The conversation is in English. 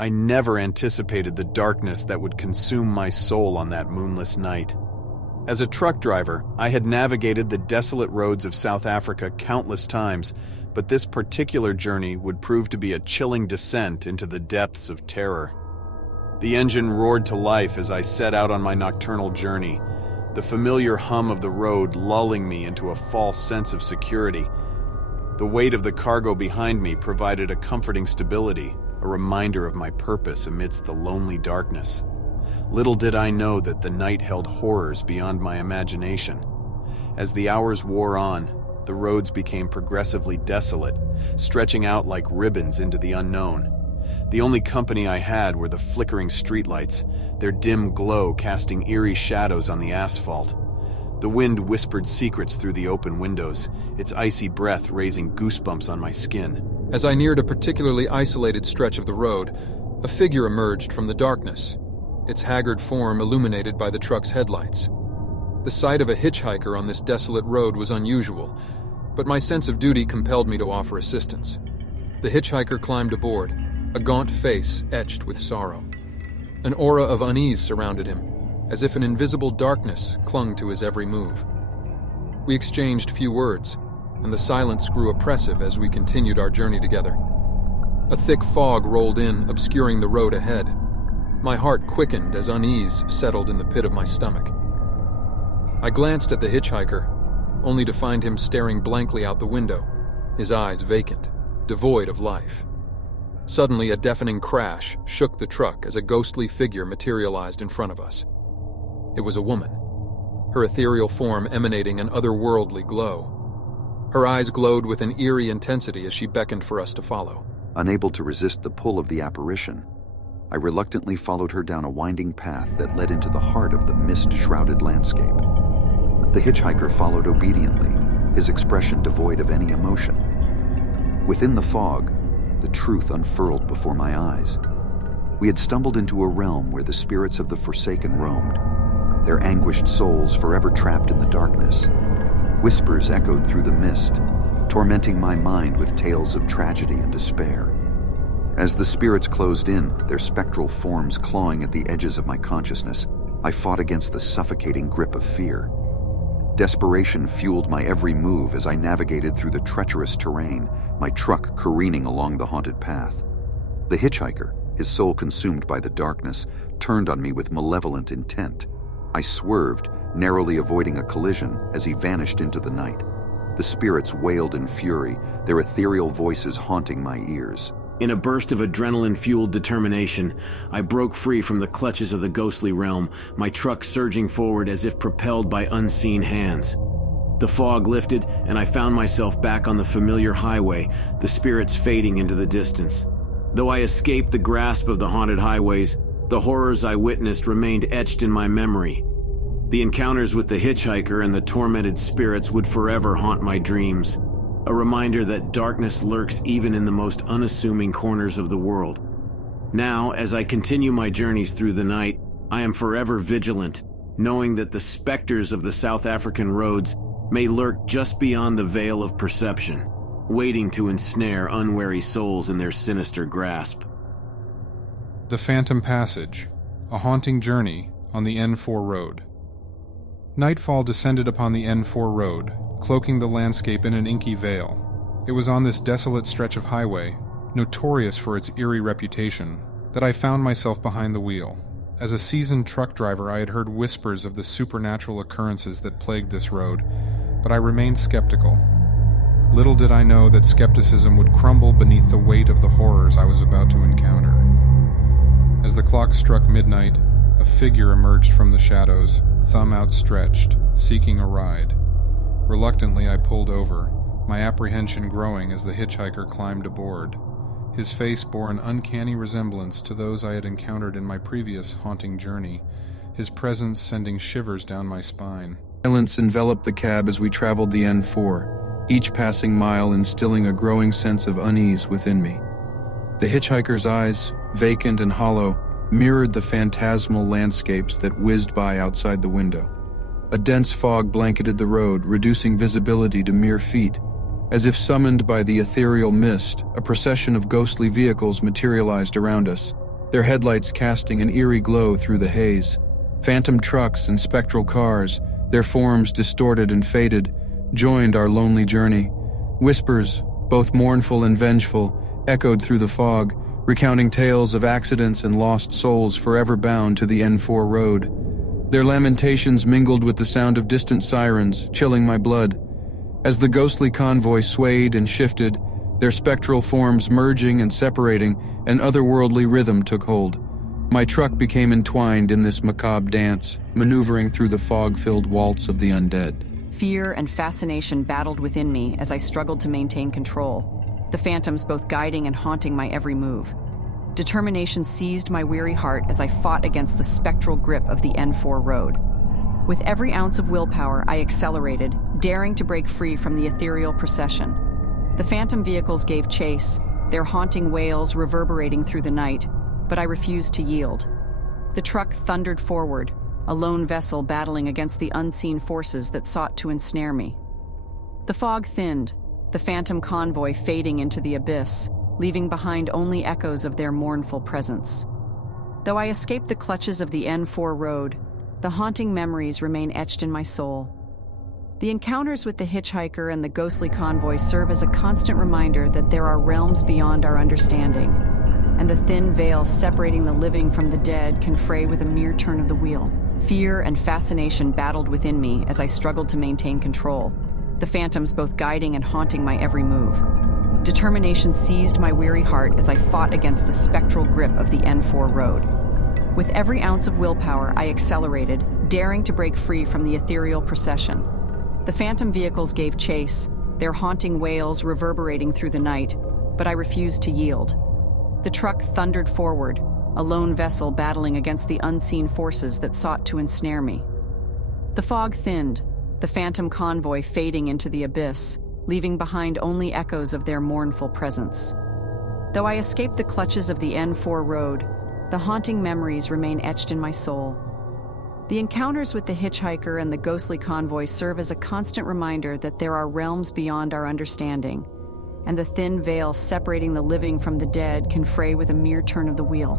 I never anticipated the darkness that would consume my soul on that moonless night. As a truck driver, I had navigated the desolate roads of South Africa countless times, but this particular journey would prove to be a chilling descent into the depths of terror. The engine roared to life as I set out on my nocturnal journey, the familiar hum of the road lulling me into a false sense of security. The weight of the cargo behind me provided a comforting stability, a reminder of my purpose amidst the lonely darkness. Little did I know that the night held horrors beyond my imagination. As the hours wore on, the roads became progressively desolate, stretching out like ribbons into the unknown. The only company I had were the flickering streetlights, their dim glow casting eerie shadows on the asphalt. The wind whispered secrets through the open windows, its icy breath raising goosebumps on my skin. As I neared a particularly isolated stretch of the road, a figure emerged from the darkness, its haggard form illuminated by the truck's headlights. The sight of a hitchhiker on this desolate road was unusual, but my sense of duty compelled me to offer assistance. The hitchhiker climbed aboard, a gaunt face etched with sorrow. An aura of unease surrounded him, as if an invisible darkness clung to his every move. We exchanged few words, and the silence grew oppressive as we continued our journey together. A thick fog rolled in, obscuring the road ahead. My heart quickened as unease settled in the pit of my stomach. I glanced at the hitchhiker, only to find him staring blankly out the window, his eyes vacant, devoid of life. Suddenly, a deafening crash shook the truck as a ghostly figure materialized in front of us. It was a woman, her ethereal form emanating an otherworldly glow. Her eyes glowed with an eerie intensity as she beckoned for us to follow. Unable to resist the pull of the apparition, I reluctantly followed her down a winding path that led into the heart of the mist-shrouded landscape. The hitchhiker followed obediently, his expression devoid of any emotion. Within the fog, the truth unfurled before my eyes. We had stumbled into a realm where the spirits of the forsaken roamed, their anguished souls forever trapped in the darkness. Whispers echoed through the mist, tormenting my mind with tales of tragedy and despair. As the spirits closed in, their spectral forms clawing at the edges of my consciousness, I fought against the suffocating grip of fear. Desperation fueled my every move as I navigated through the treacherous terrain, my truck careening along the haunted path. The hitchhiker, his soul consumed by the darkness, turned on me with malevolent intent. I swerved, narrowly avoiding a collision as he vanished into the night. The spirits wailed in fury, their ethereal voices haunting my ears. In a burst of adrenaline-fueled determination, I broke free from the clutches of the ghostly realm, my truck surging forward as if propelled by unseen hands. The fog lifted, and I found myself back on the familiar highway, the spirits fading into the distance. Though I escaped the grasp of the haunted highways, the horrors I witnessed remained etched in my memory. The encounters with the hitchhiker and the tormented spirits would forever haunt my dreams, a reminder that darkness lurks even in the most unassuming corners of the world. Now, as I continue my journeys through the night, I am forever vigilant, knowing that the specters of the South African roads may lurk just beyond the veil of perception, waiting to ensnare unwary souls in their sinister grasp. The Phantom Passage, a haunting journey on the N4 road. Nightfall descended upon the N4 road, cloaking the landscape in an inky veil. It was on this desolate stretch of highway, notorious for its eerie reputation, that I found myself behind the wheel. As a seasoned truck driver, I had heard whispers of the supernatural occurrences that plagued this road, but I remained skeptical. Little did I know that skepticism would crumble beneath the weight of the horrors I was about to encounter. As the clock struck midnight, a figure emerged from the shadows, thumb outstretched, seeking a ride. Reluctantly, I pulled over, my apprehension growing as the hitchhiker climbed aboard. His face bore an uncanny resemblance to those I had encountered in my previous haunting journey, his presence sending shivers down my spine. Silence enveloped the cab as we traveled the N4, each passing mile instilling a growing sense of unease within me. The hitchhiker's eyes, vacant and hollow, mirrored the phantasmal landscapes that whizzed by outside the window. A dense fog blanketed the road, reducing visibility to mere feet. As if summoned by the ethereal mist, a procession of ghostly vehicles materialized around us, their headlights casting an eerie glow through the haze. Phantom trucks and spectral cars, their forms distorted and faded, joined our lonely journey. Whispers, both mournful and vengeful, echoed through the fog, recounting tales of accidents and lost souls forever bound to the N4 road. Their lamentations mingled with the sound of distant sirens, chilling my blood. As the ghostly convoy swayed and shifted, their spectral forms merging and separating, an otherworldly rhythm took hold. My truck became entwined in this macabre dance, maneuvering through the fog-filled waltz of the undead. Fear and fascination battled within me as I struggled to maintain control, the phantoms both guiding and haunting my every move. Determination seized my weary heart as I fought against the spectral grip of the N4 road. With every ounce of willpower, I accelerated, daring to break free from the ethereal procession. The phantom vehicles gave chase, their haunting wails reverberating through the night, but I refused to yield. The truck thundered forward, a lone vessel battling against the unseen forces that sought to ensnare me. The fog thinned, the phantom convoy fading into the abyss, leaving behind only echoes of their mournful presence. Though I escaped the clutches of the N4 road, the haunting memories remain etched in my soul. The encounters with the hitchhiker and the ghostly convoy serve as a constant reminder that there are realms beyond our understanding, and the thin veil separating the living from the dead can fray with a mere turn of the wheel. Fear and fascination battled within me as I struggled to maintain control, the phantoms both guiding and haunting my every move. Determination seized my weary heart as I fought against the spectral grip of the N4 road. With every ounce of willpower, I accelerated, daring to break free from the ethereal procession. The phantom vehicles gave chase, their haunting wails reverberating through the night, but I refused to yield. The truck thundered forward, a lone vessel battling against the unseen forces that sought to ensnare me. The fog thinned, the phantom convoy fading into the abyss, leaving behind only echoes of their mournful presence. Though I escaped the clutches of the N4 road, the haunting memories remain etched in my soul. The encounters with the hitchhiker and the ghostly convoy serve as a constant reminder that there are realms beyond our understanding, and the thin veil separating the living from the dead can fray with a mere turn of the wheel.